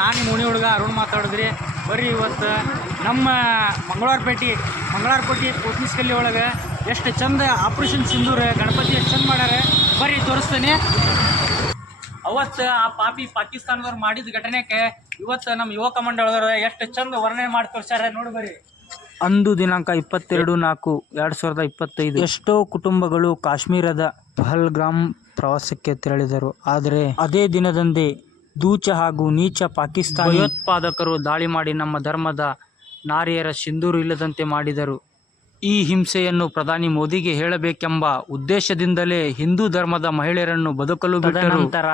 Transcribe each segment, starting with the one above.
ನಾನು ಮುನಿ ಹುಡುಗ ಅರುಣ್ ಮಾತಾಡಿದ್ರಿ. ಬರ್ರಿ ಇವತ್ತು ನಮ್ಮ ಮಂಗಳವಾರಪೇಟೆ ಪೋತ್ನಿಸ್ಕಲ್ಲಿ ಒಳಗೆ ಎಷ್ಟು ಚಂದ ಆಪರೇಷನ್ ಸಿಂಧೂರ ಗಣಪತಿ ಎಷ್ಟು ಚಂದ ಮಾಡ್ಯಾರ. ಬರ್ರಿ ತೋರಿಸ್ತೇನೆ. ಅವತ್ತು ಆ ಪಾಕಿಸ್ತಾನದವ್ರು ಮಾಡಿದ ಘಟನೆಗೆ ಇವತ್ತು ನಮ್ಮ ಯುವಕ ಮಂಡಳದವರು ಎಷ್ಟು ಚಂದ ವರ್ಣನೆ ಮಾಡಿ ತೋರಿಸ್ಯಾರ ನೋಡಿ ಬರ್ರಿ. ಅಂದು ದಿನಾಂಕ 22/4/2025 ಎಷ್ಟೋ ಕುಟುಂಬಗಳು ಕಾಶ್ಮೀರದ ಪಹಲ್ಗಾಮ್ ಪ್ರವಾಸಕ್ಕೆ ತೆರಳಿದರು. ಆದರೆ ಅದೇ ದಿನದಂದೇ ದೂಚ ಹಾಗೂ ನೀಚ ಪಾಕಿಸ್ತಾನಿ ಭಯೋತ್ಪಾದಕರು ದಾಳಿ ಮಾಡಿ ನಮ್ಮ ಧರ್ಮದ ನಾರಿಯರ ಸಿಂಧೂರು ಇಲ್ಲದಂತೆ ಮಾಡಿದರು. ಈ ಹಿಂಸೆಯನ್ನು ಪ್ರಧಾನಿ ಮೋದಿಗೆ ಹೇಳಬೇಕೆಂಬ ಉದ್ದೇಶದಿಂದಲೇ ಹಿಂದೂ ಧರ್ಮದ ಮಹಿಳೆಯರನ್ನು ಬದುಕಲು ಬಿಟ್ಟರು. ನಂತರ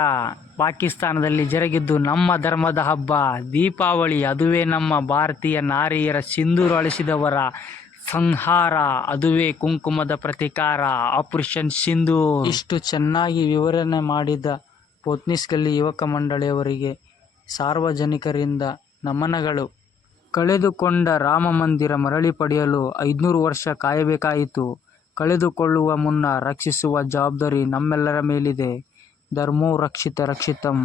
ಪಾಕಿಸ್ತಾನದಲ್ಲಿ ಜರುಗಿದ್ದು ನಮ್ಮ ಧರ್ಮದ ಹಬ್ಬ ದೀಪಾವಳಿ. ಅದುವೇ ನಮ್ಮ ಭಾರತೀಯ ನಾರಿಯರ ಸಿಂಧೂರು ಅಳಿಸಿದವರ ಸಂಹಾರ. ಅದುವೇ ಕುಂಕುಮದ ಪ್ರತೀಕಾರ ಆಪರೇಷನ್ ಸಿಂಧೂರ್. ಇಷ್ಟು ಚೆನ್ನಾಗಿ ವಿವರಣೆ ಮಾಡಿದ ಪೋತ್ನಿಸ್ಕಲ್ಲಿ ಯುವಕ ಮಂಡಳಿಯವರಿಗೆ ಸಾರ್ವಜನಿಕರಿಂದ ನಮನಗಳು. ಕಳೆದುಕೊಂಡ ರಾಮ ಮಂದಿರ ಮರಳಿ ಪಡೆಯಲು 500 ವರ್ಷ ಕಾಯಬೇಕಾಯಿತು. ಕಳೆದುಕೊಳ್ಳುವ ಮುನ್ನ ರಕ್ಷಿಸುವ ಜವಾಬ್ದಾರಿ ನಮ್ಮೆಲ್ಲರ ಮೇಲಿದೆ. ಧರ್ಮೋ ರಕ್ಷಿತ ರಕ್ಷಿತಂ.